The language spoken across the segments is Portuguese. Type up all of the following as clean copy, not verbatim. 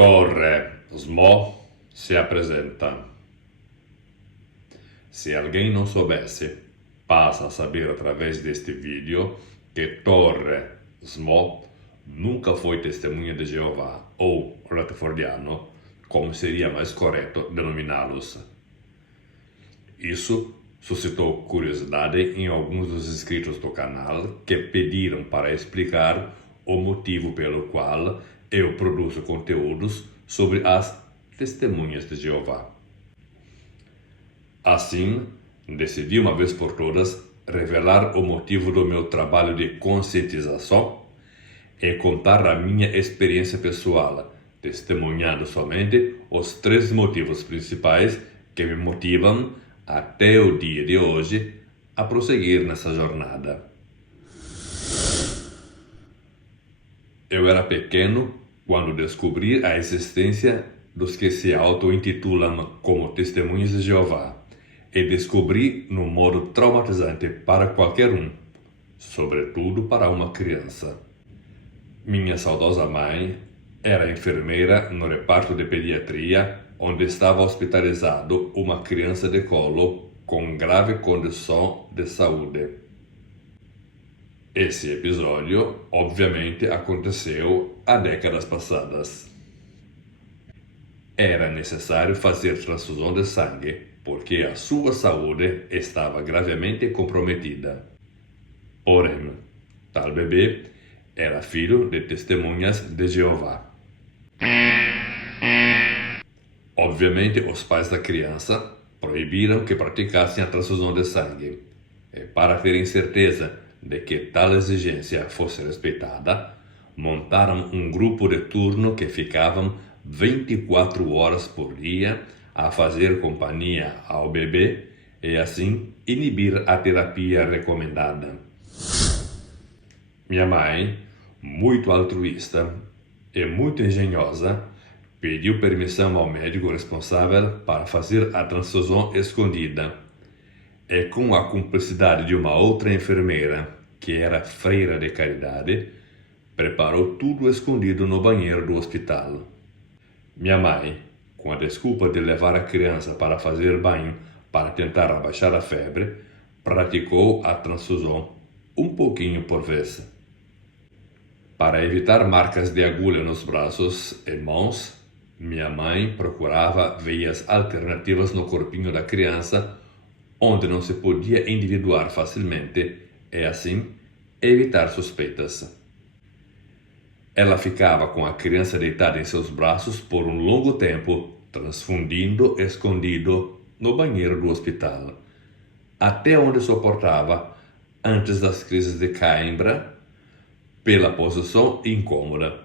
Torre Smo se apresenta. Se alguém não soubesse, passa a saber através deste vídeo que Torre Smo nunca foi testemunha de Jeová, ou Rutherfordiano, como seria mais correto denominá-los. Isso suscitou curiosidade em alguns dos inscritos do canal que pediram para explicar o motivo pelo qual eu produzo conteúdos sobre as testemunhas de Jeová. Assim, decidi uma vez por todas revelar o motivo do meu trabalho de conscientização e contar a minha experiência pessoal, testemunhando somente os 3 motivos principais que me motivam até o dia de hoje a prosseguir nessa jornada. Eu era pequeno quando descobri a existência dos que se auto-intitulam como testemunhas de Jeová e descobri no modo traumatizante para qualquer um, sobretudo para uma criança. Minha saudosa mãe era enfermeira no reparto de pediatria onde estava hospitalizado uma criança de colo com grave condição de saúde. Esse episódio, obviamente, aconteceu há décadas passadas. Era necessário fazer transfusão de sangue, porque a sua saúde estava gravemente comprometida. Porém, tal bebê era filho de testemunhas de Jeová. Obviamente, os pais da criança proibiram que praticassem a transfusão de sangue. E para terem certeza de que tal exigência fosse respeitada, montaram um grupo de turno que ficavam 24 horas por dia a fazer companhia ao bebê e assim inibir a terapia recomendada. Minha mãe, muito altruísta e muito engenhosa, pediu permissão ao médico responsável para fazer a transfusão escondida. E com a cumplicidade de uma outra enfermeira, que era freira de caridade, preparou tudo escondido no banheiro do hospital. Minha mãe, com a desculpa de levar a criança para fazer banho para tentar abaixar a febre, praticou a transfusão um pouquinho por vez. Para evitar marcas de agulha nos braços e mãos, minha mãe procurava veias alternativas no corpinho da criança, onde não se podia individuar facilmente e, assim, evitar suspeitas. Ela ficava com a criança deitada em seus braços por um longo tempo, transfundindo escondido no banheiro do hospital, até onde suportava antes das crises de cãibra, pela posição incômoda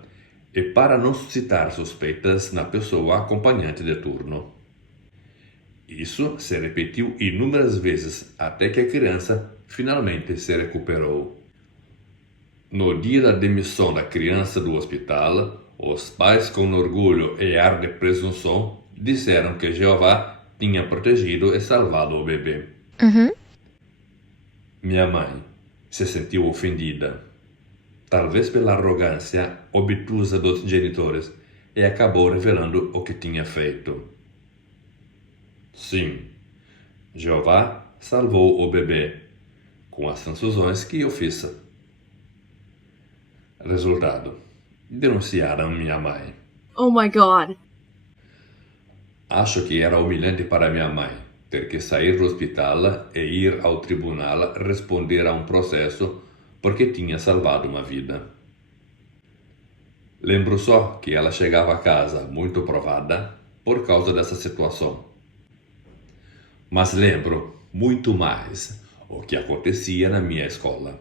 e para não suscitar suspeitas na pessoa acompanhante de turno. Isso se repetiu inúmeras vezes até que a criança finalmente se recuperou. No dia da demissão da criança do hospital, os pais, com orgulho e ar de presunção, disseram que Jeová tinha protegido e salvado o bebê. Minha mãe se sentiu ofendida, talvez pela arrogância obtusa dos genitores, e acabou revelando o que tinha feito. Sim, Jeová salvou o bebê com as transfusões que eu fiz. Resultado: denunciaram minha mãe. Oh my God! Acho que era humilhante para minha mãe ter que sair do hospital e ir ao tribunal responder a um processo porque tinha salvado uma vida. Lembro só que ela chegava a casa muito provada por causa dessa situação. Mas lembro muito mais o que acontecia na minha escola.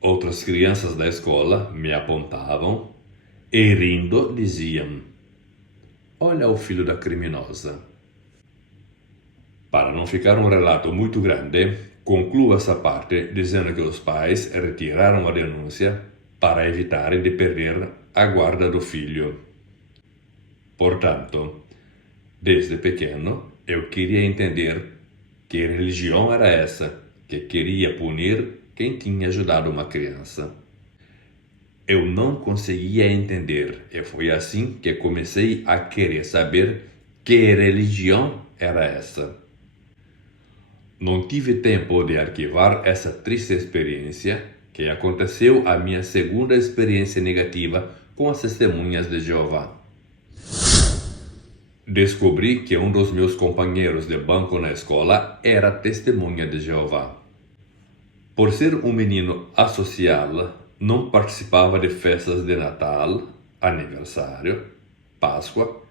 Outras crianças da escola me apontavam e, rindo, diziam: "Olha o filho da criminosa." Para não ficar um relato muito grande, concluo essa parte dizendo que os pais retiraram a denúncia para evitarem de perder a guarda do filho. Portanto, desde pequeno, eu queria entender que religião era essa que queria punir quem tinha ajudado uma criança. Eu não conseguia entender, e foi assim que comecei a querer saber que religião era essa. Não tive tempo de arquivar essa triste experiência, que aconteceu a minha segunda experiência negativa com as testemunhas de Jeová. Descobri que um dos meus companheiros de banco na escola era testemunha de Jeová. Por ser um menino associado, não participava de festas de Natal, aniversário, Páscoa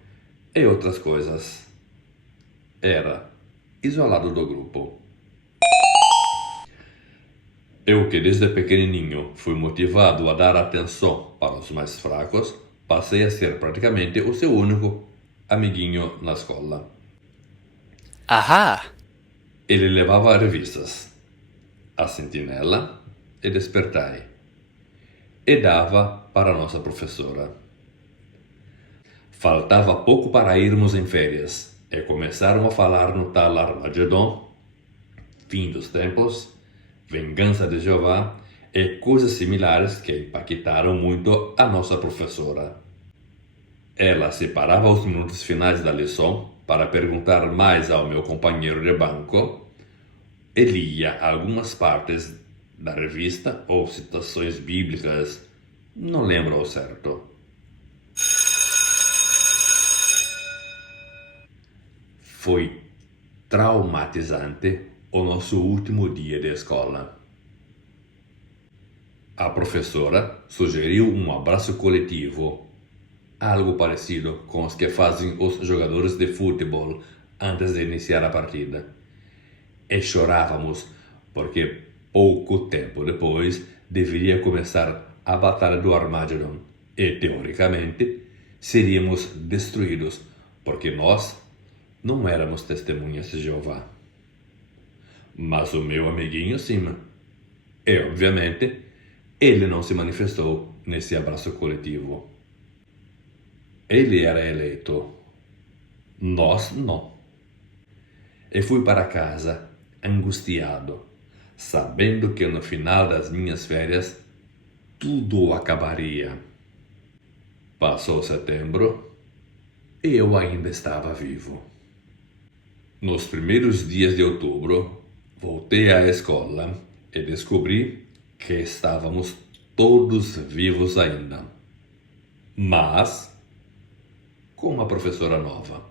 e outras coisas. Era isolado do grupo. Eu, que desde pequenininho fui motivado a dar atenção para os mais fracos, passei a ser praticamente o seu único amiguinho na escola. Ahá! Ele levava revistas, A Sentinela e Despertai, e dava para nossa professora. Faltava pouco para irmos em férias, e começaram a falar no tal Armagedon, fim dos tempos, vingança de Jeová e coisas similares que impactaram muito a nossa professora. Ela separava os minutos finais da lição para perguntar mais ao meu companheiro de banco e lia algumas partes da revista ou citações bíblicas, não lembro ao certo. Foi traumatizante o nosso último dia de escola. A professora sugeriu um abraço coletivo, algo parecido com os que fazem os jogadores de futebol antes de iniciar a partida. E chorávamos porque pouco tempo depois deveria começar a Batalha do Armagedon e, teoricamente, seríamos destruídos porque nós não éramos testemunhas de Jeová. Mas o meu amiguinho sim. E, obviamente, ele não se manifestou nesse abraço coletivo. Ele era eleito. Nós não. E fui para casa, angustiado, sabendo que no final das minhas férias tudo acabaria. Passou setembro e eu ainda estava vivo. Nos primeiros dias de outubro, voltei à escola e descobri que estávamos todos vivos ainda, mas com uma professora nova.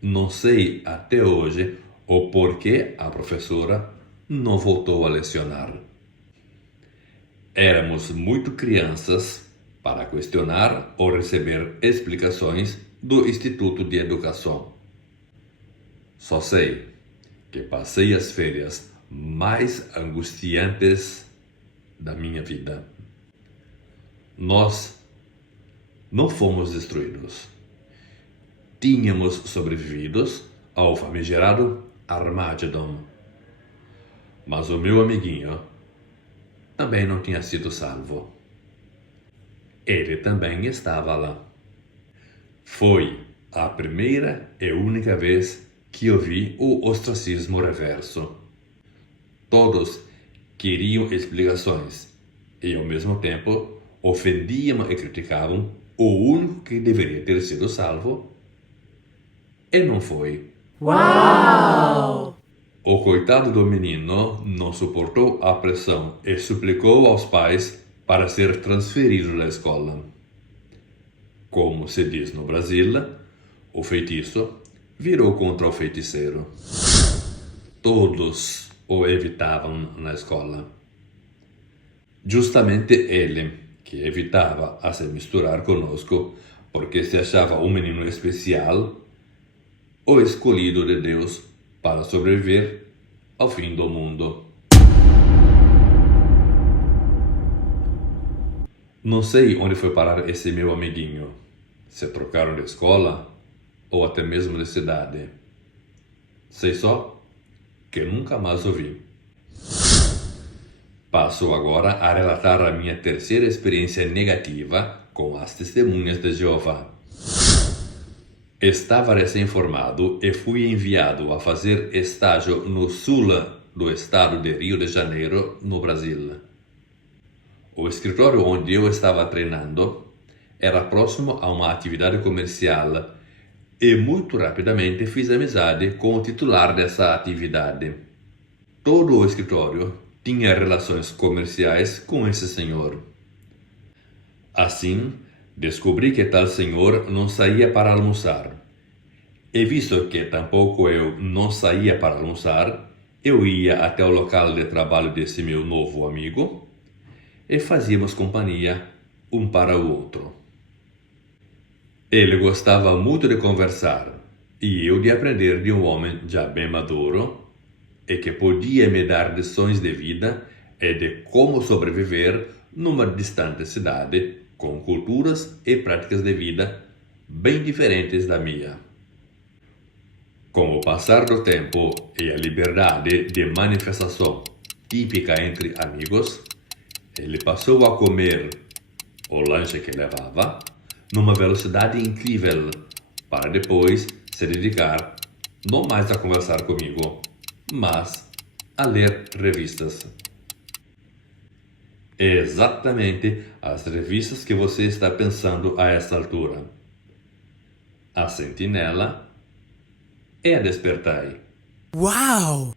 Não sei até hoje o porquê a professora não voltou a lecionar. Éramos muito crianças para questionar ou receber explicações do Instituto de Educação. Só sei que passei as férias mais angustiantes da minha vida. Nós não fomos destruídos. Tínhamos sobrevivido ao famigerado Armagedon. Mas o meu amiguinho também não tinha sido salvo. Ele também estava lá. Foi a primeira e única vez que eu vi o ostracismo reverso. Todos queriam explicações e, ao mesmo tempo, ofendiam e criticavam o único que deveria ter sido salvo e não foi. Uau! O coitado do menino não suportou a pressão e suplicou aos pais para ser transferido da escola. Como se diz no Brasil, o feitiço virou contra o feiticeiro. Todos o evitavam na escola. Justamente ele, que evitava a se misturar conosco porque se achava um menino especial, o escolhido de Deus para sobreviver ao fim do mundo. Não sei onde foi parar esse meu amiguinho. Se trocaram de escola ou até mesmo de cidade. Sei só que nunca mais o vi. Passo agora a relatar a minha terceira experiência negativa com as testemunhas de Jeová. Estava recém-formado e fui enviado a fazer estágio no sul do estado de Rio de Janeiro, no Brasil. O escritório onde eu estava treinando era próximo a uma atividade comercial e muito rapidamente fiz amizade com o titular dessa atividade. Todo o escritório tinha relações comerciais com esse senhor. Assim, descobri que tal senhor não saía para almoçar. E visto que tampouco eu não saía para almoçar, eu ia até o local de trabalho desse meu novo amigo e fazíamos companhia um para o outro. Ele gostava muito de conversar e eu de aprender de um homem já bem maduro e que podia me dar lições de vida e de como sobreviver numa distante cidade com culturas e práticas de vida bem diferentes da minha. Com o passar do tempo e a liberdade de manifestação típica entre amigos, ele passou a comer o lanche que levava numa velocidade incrível, para depois se dedicar não mais a conversar comigo, mas a ler revistas. Exatamente as revistas que você está pensando a esta altura. A Sentinela e a Despertai. Uau!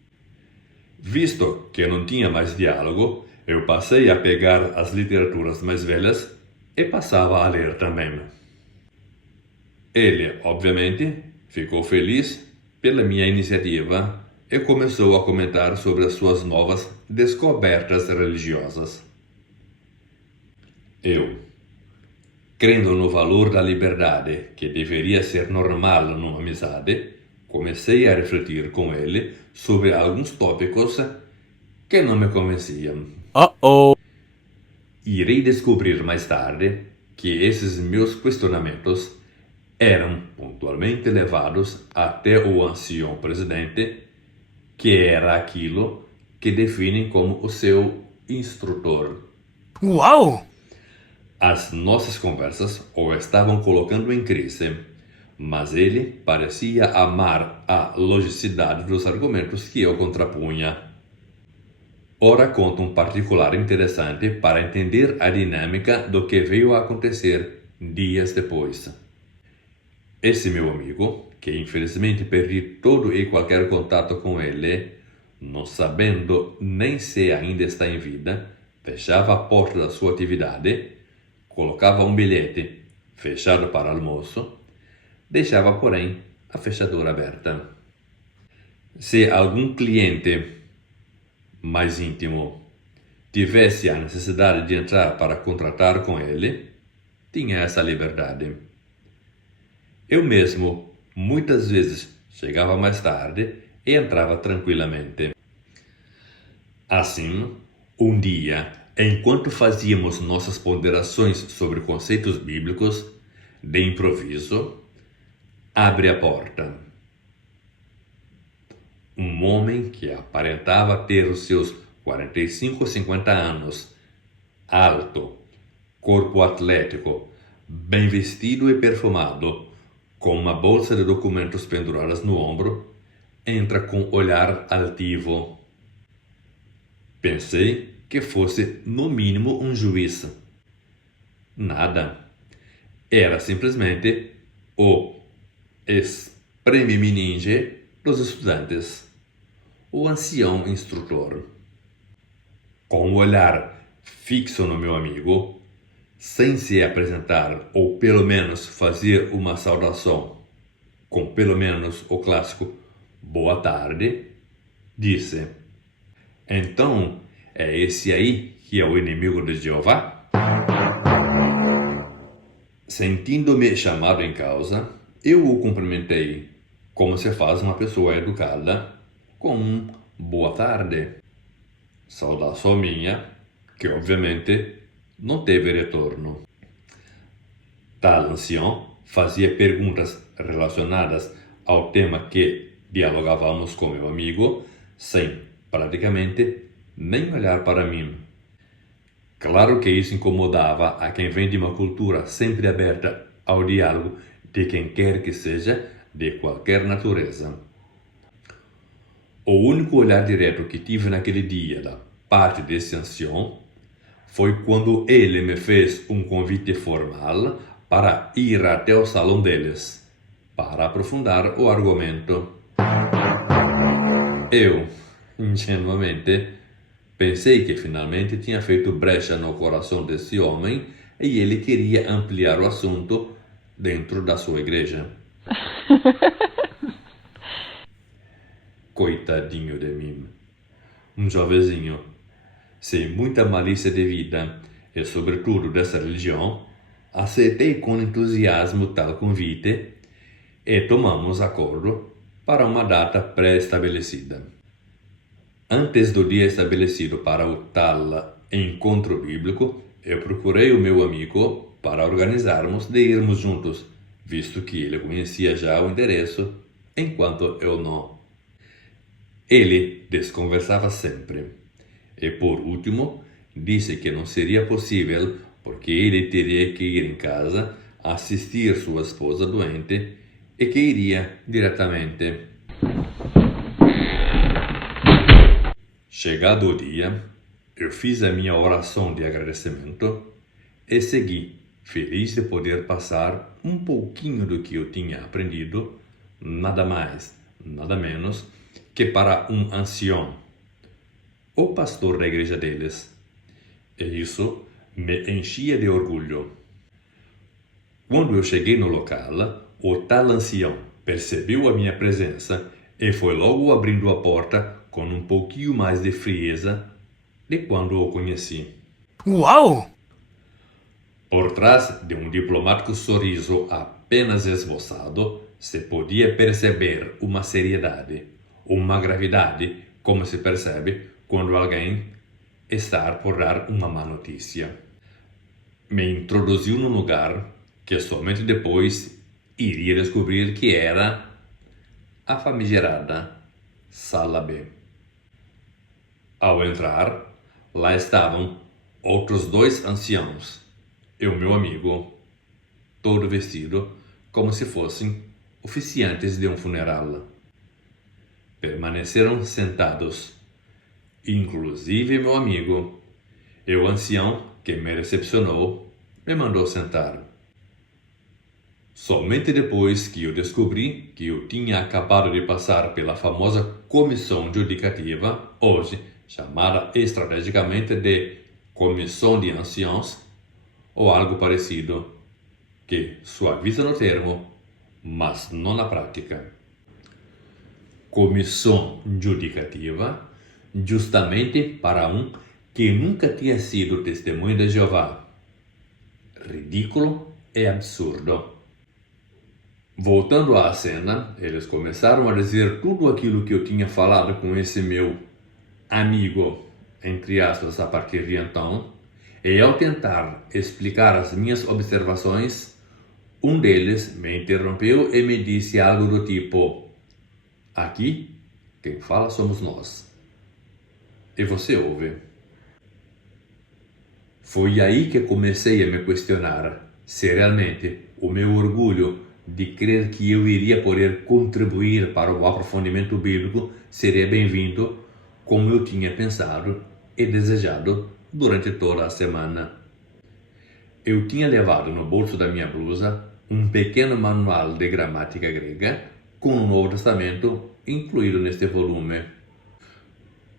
Visto que não tinha mais diálogo, eu passei a pegar as literaturas mais velhas e passava a ler também. Ele, obviamente, ficou feliz pela minha iniciativa e começou a comentar sobre as suas novas descobertas religiosas. Eu, crendo no valor da liberdade, que deveria ser normal numa amizade, comecei a refletir com ele sobre alguns tópicos que não me convenciam. Uh-oh. Irei descobrir mais tarde que esses meus questionamentos eram pontualmente levados até o ancião presidente, que era aquilo que definem como o seu instrutor. Uau! As nossas conversas o estavam colocando em crise, mas ele parecia amar a logicidade dos argumentos que eu contrapunha. Ora conto um particular interessante para entender a dinâmica do que veio a acontecer dias depois. Esse meu amigo, que infelizmente perdi todo e qualquer contato com ele, não sabendo nem se ainda está em vida, fechava a porta da sua atividade, colocava um bilhete fechado para almoço, deixava, porém, a fechadura aberta. Se algum cliente mais íntimo tivesse a necessidade de entrar para contratar com ele, tinha essa liberdade. Eu mesmo, muitas vezes, chegava mais tarde e entrava tranquilamente. Assim, um dia, enquanto fazíamos nossas ponderações sobre conceitos bíblicos, de improviso, abre a porta. Um homem que aparentava ter os seus 45 ou 50 anos, alto, corpo atlético, bem vestido e perfumado, com uma bolsa de documentos penduradas no ombro, entra com olhar altivo. Pensei que fosse, no mínimo, um juiz. Nada. Era simplesmente o espreme-meninge dos estudantes, o ancião instrutor. Com um olhar fixo no meu amigo, sem se apresentar ou pelo menos fazer uma saudação, com pelo menos o clássico boa tarde, disse: então é esse aí que é o inimigo de Jeová? Sentindo-me chamado em causa, eu o cumprimentei como se faz uma pessoa educada com um boa tarde. Saudação minha, que obviamente não teve retorno. Tal ancião fazia perguntas relacionadas ao tema que dialogávamos com meu amigo, sem, praticamente, nem olhar para mim. Claro que isso incomodava a quem vem de uma cultura sempre aberta ao diálogo de quem quer que seja, de qualquer natureza. O único olhar direto que tive naquele dia da parte desse ancião foi quando ele me fez um convite formal para ir até o salão deles, para aprofundar o argumento. Eu, ingenuamente, pensei que finalmente tinha feito brecha no coração desse homem e ele queria ampliar o assunto dentro da sua igreja. Coitadinho de mim. Um jovenzinho, sem muita malícia de vida e sobretudo dessa religião, aceitei com entusiasmo tal convite e tomamos acordo para uma data pré-estabelecida. Antes do dia estabelecido para o tal encontro bíblico, eu procurei o meu amigo para organizarmos de irmos juntos, visto que ele conhecia já o endereço, enquanto eu não. Ele desconversava sempre. E por último, disse que não seria possível porque ele teria que ir em casa assistir sua esposa doente e que iria diretamente. Chegado o dia, eu fiz a minha oração de agradecimento e segui, feliz de poder passar um pouquinho do que eu tinha aprendido, nada mais, nada menos, que para um ancião, o pastor da igreja deles. E isso me enchia de orgulho. Quando eu cheguei no local, o tal ancião percebeu a minha presença e foi logo abrindo a porta com um pouquinho mais de frieza de quando o conheci. Uau! Por trás de um diplomático sorriso apenas esboçado, se podia perceber uma seriedade, uma gravidade, como se percebe quando alguém está por dar uma má notícia. Me introduziu num lugar que somente depois iria descobrir que era a famigerada Sala B. Ao entrar, lá estavam outros 2 anciãos e o meu amigo, todo vestido como se fossem oficiantes de um funeral. Permaneceram sentados, inclusive meu amigo, e o ancião que me recepcionou me mandou sentar. Somente depois que eu descobri que eu tinha acabado de passar pela famosa comissão judicativa, hoje chamada estrategicamente de Comissão de Anciãos, ou algo parecido, que suaviza no termo, mas não na prática. Comissão judicativa, justamente para um que nunca tinha sido testemunho de Jeová. Ridículo e absurdo. Voltando à cena, eles começaram a dizer tudo aquilo que eu tinha falado com esse meu amigo, entre aspas, a partir de então, e ao tentar explicar as minhas observações, um deles me interrompeu e me disse algo do tipo: aqui, quem fala somos nós. E você ouve. Foi aí que comecei a me questionar se realmente o meu orgulho de crer que eu iria poder contribuir para o aprofundamento bíblico seria bem-vindo, como eu tinha pensado e desejado durante toda a semana. Eu tinha levado no bolso da minha blusa um pequeno manual de gramática grega com o Novo Testamento incluído neste volume.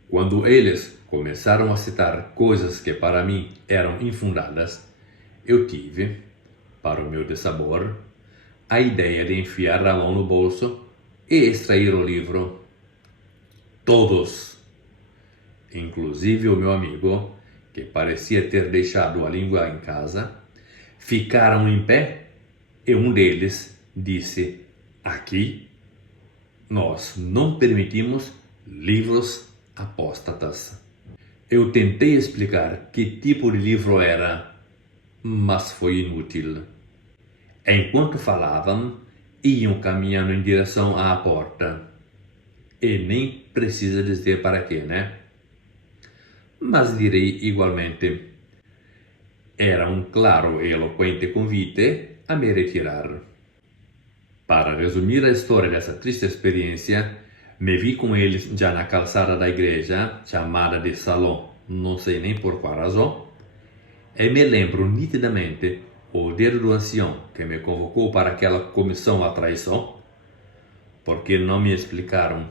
Quando eles começaram a citar coisas que para mim eram infundadas, eu tive, para o meu dissabor, a ideia de enfiar a mão no bolso e extrair o livro. Todos, inclusive o meu amigo, que parecia ter deixado a língua em casa, ficaram em pé e um deles disse: aqui nós não permitimos livros apóstatas. Eu tentei explicar que tipo de livro era, mas foi inútil. Enquanto falavam, iam caminhando em direção à porta. E nem precisa dizer para quê, né? Mas direi igualmente. Era um claro e eloquente convite a me retirar. Para resumir a história dessa triste experiência, me vi com eles já na calçada da igreja, chamada de salão, não sei nem por qual razão, E me lembro nitidamente o dedo do ancião que me convocou para aquela comissão à traição, porque não me explicaram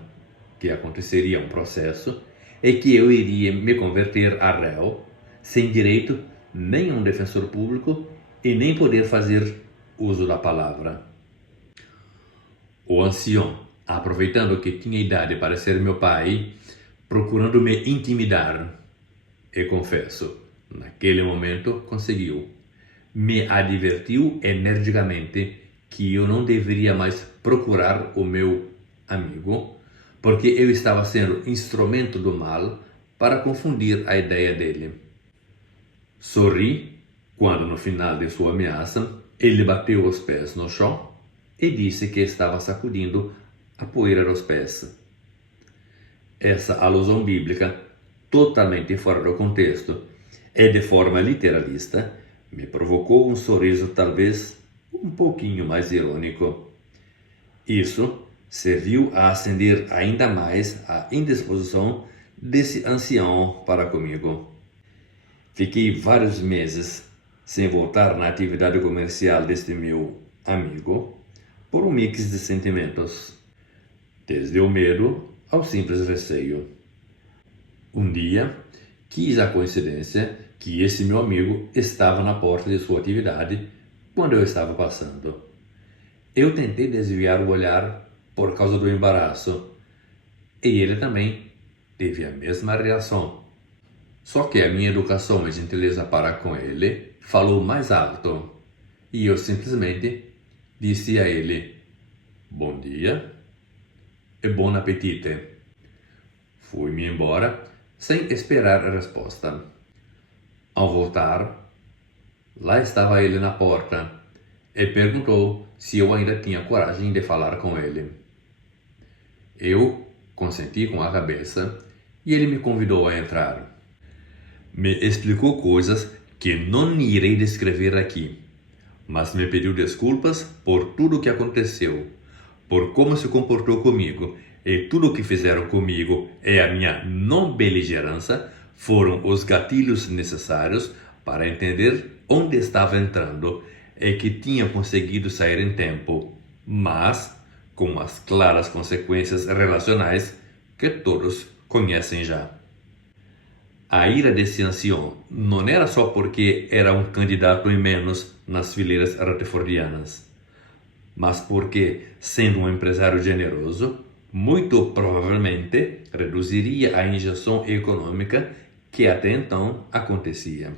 que aconteceria um processo e que eu iria me converter a réu, sem direito nem a um defensor público e nem poder fazer uso da palavra. O ancião, aproveitando que tinha idade para ser meu pai, procurando me intimidar, e confesso, naquele momento conseguiu. Me advertiu energicamente que eu não deveria mais procurar o meu amigo, porque eu estava sendo instrumento do mal para confundir a ideia dele. Sorri quando, no final de sua ameaça, ele bateu os pés no chão e disse que estava sacudindo a poeira dos pés. Essa alusão bíblica, totalmente fora do contexto e de forma literalista, me provocou um sorriso talvez um pouquinho mais irônico. Isso serviu a acender ainda mais a indisposição desse ancião para comigo. Fiquei vários meses sem voltar na atividade comercial deste meu amigo por um mix de sentimentos, desde o medo ao simples receio. Um dia, quis a coincidência que esse meu amigo estava na porta de sua atividade quando eu estava passando. Eu tentei desviar o olhar por causa do embaraço, e ele também teve a mesma reação. Só que a minha educação e gentileza para com ele falou mais alto, e eu simplesmente disse a ele: bom dia e bom apetite. Fui-me embora sem esperar a resposta. Ao voltar, lá estava ele na porta e perguntou se eu ainda tinha coragem de falar com ele. Eu consenti com a cabeça e ele me convidou a entrar. Me explicou coisas que não irei descrever aqui, mas me pediu desculpas por tudo o que aconteceu, por como se comportou comigo, e tudo o que fizeram comigo e a minha não beligerância foram os gatilhos necessários para entender onde estava entrando e que tinha conseguido sair em tempo, mas com as claras consequências relacionais que todos conhecem já. A ira desse ancião não era só porque era um candidato em menos nas fileiras rutherfordianas, mas porque, sendo um empresário generoso, muito provavelmente reduziria a injeção econômica que até então acontecia.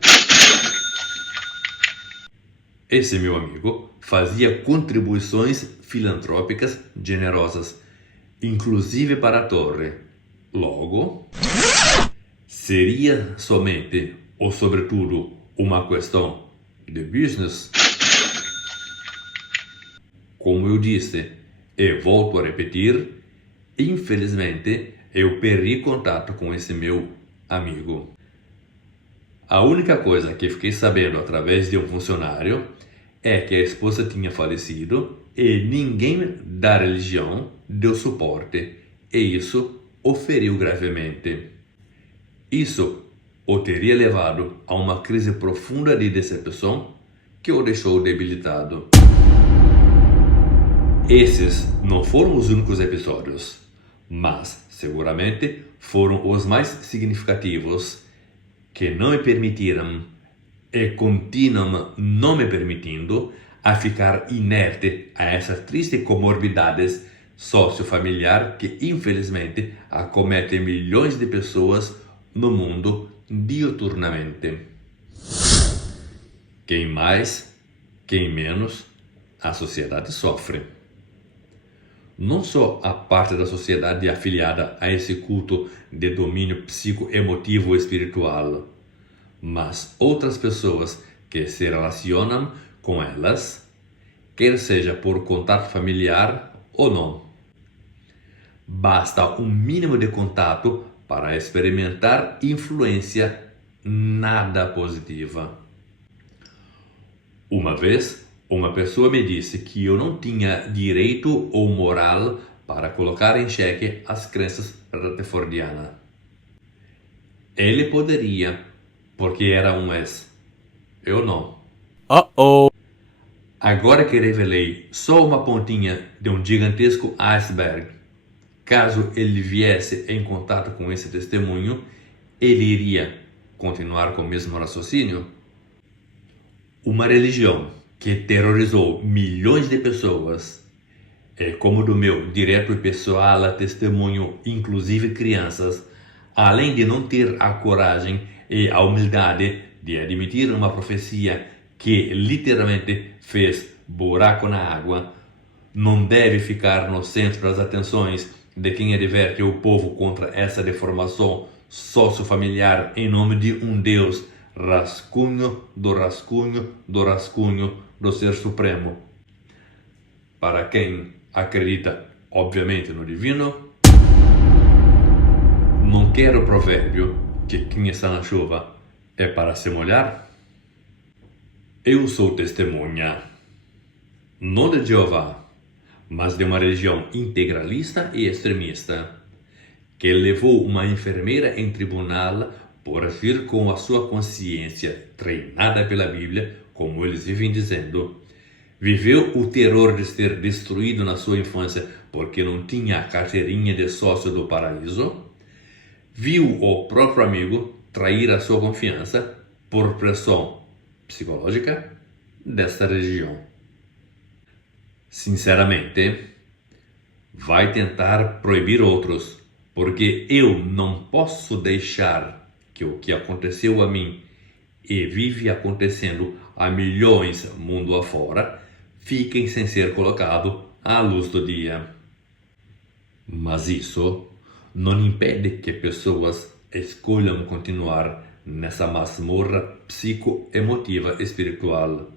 Esse meu amigo fazia contribuições filantrópicas generosas, inclusive para a torre. Logo, seria somente ou sobretudo uma questão de business? Como eu disse, e volto a repetir, infelizmente eu perdi contato com esse meu amigo. A única coisa que fiquei sabendo através de um funcionário é que a esposa tinha falecido e ninguém da religião deu suporte, e isso o feriu gravemente. Isso o teria levado a uma crise profunda de decepção que o deixou debilitado. Esses não foram os únicos episódios, mas seguramente foram os mais significativos que não me permitiram e continuam não me permitindo a ficar inerte a essas tristes comorbidades sociofamiliar que infelizmente acometem milhões de pessoas no mundo diuturnamente. Quem mais, quem menos, a sociedade sofre. Não só a parte da sociedade afiliada a esse culto de domínio psicoemotivo espiritual, mas outras pessoas que se relacionam com elas, quer seja por contato familiar ou não. Basta um mínimo de contato para experimentar influência nada positiva. Uma vez, uma pessoa me disse que eu não tinha direito ou moral para colocar em xeque as crenças rutherfordianas. Ele poderia, porque era um ex, Eu não. Uh-oh. Agora que revelei só uma pontinha de um gigantesco iceberg, caso ele viesse em contato com esse testemunho, ele iria continuar com o mesmo raciocínio? Uma religião que terrorizou milhões de pessoas, como do meu direto e pessoal testemunho, inclusive crianças, além de não ter a coragem e a humildade de admitir uma profecia que literalmente fez buraco na água, não deve ficar no centro das atenções de quem adverte o povo contra essa deformação sociofamiliar em nome de um Deus rascunho do rascunho do rascunho do Ser Supremo. Para quem acredita, obviamente, no divino, não quer o provérbio que quem está na chuva é para se molhar? Eu sou testemunha, não de Jeová, mas de uma religião integralista e extremista, que levou uma enfermeira em tribunal por agir com a sua consciência treinada pela Bíblia, como eles vivem dizendo. Viveu o terror de ser destruído na sua infância porque não tinha a carteirinha de sócio do paraíso. Viu o próprio amigo trair a sua confiança por pressão psicológica desta religião. Sinceramente, vai tentar proibir outros, porque eu não posso deixar que o que aconteceu a mim e vive acontecendo a milhões mundo afora fiquem sem ser colocado à luz do dia. Mas isso não impede que pessoas escolham continuar nessa masmorra psicoemotiva espiritual.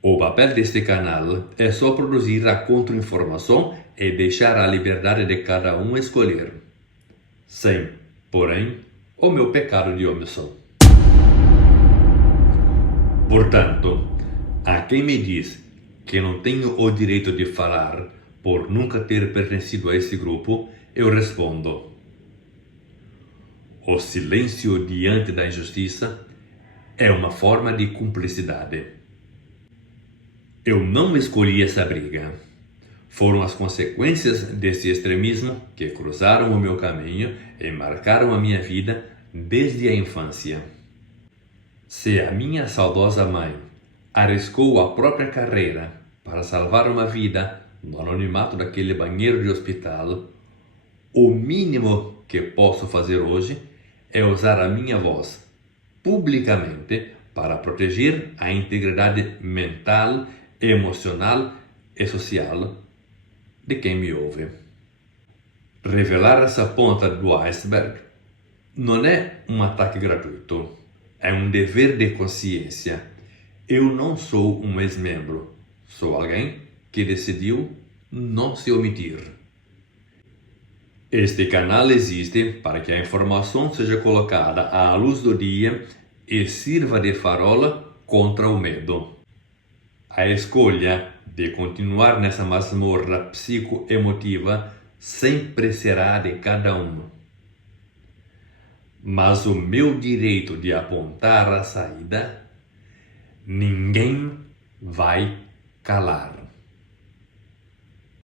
O papel deste canal é só produzir a contra-informação e deixar a liberdade de cada um escolher, sem, porém, o meu pecado de omissão. Portanto, a quem me diz que não tenho o direito de falar por nunca ter pertencido a esse grupo, eu respondo: o silêncio diante da injustiça é uma forma de cumplicidade. Eu não escolhi essa briga. Foram as consequências desse extremismo que cruzaram o meu caminho e marcaram a minha vida desde a infância. Se a minha saudosa mãe arriscou a própria carreira para salvar uma vida no anonimato daquele banheiro de hospital, o mínimo que posso fazer hoje é usar a minha voz publicamente para proteger a integridade mental, emocional e social de quem me ouve. Revelar essa ponta do iceberg não é um ataque gratuito, é um dever de consciência. Eu não sou um ex-membro, sou alguém que decidiu não se omitir. Este canal existe para que a informação seja colocada à luz do dia e sirva de farola contra o medo. A escolha de continuar nessa masmorra psicoemotiva sempre será de cada um. Mas o meu direito de apontar a saída, ninguém vai calar.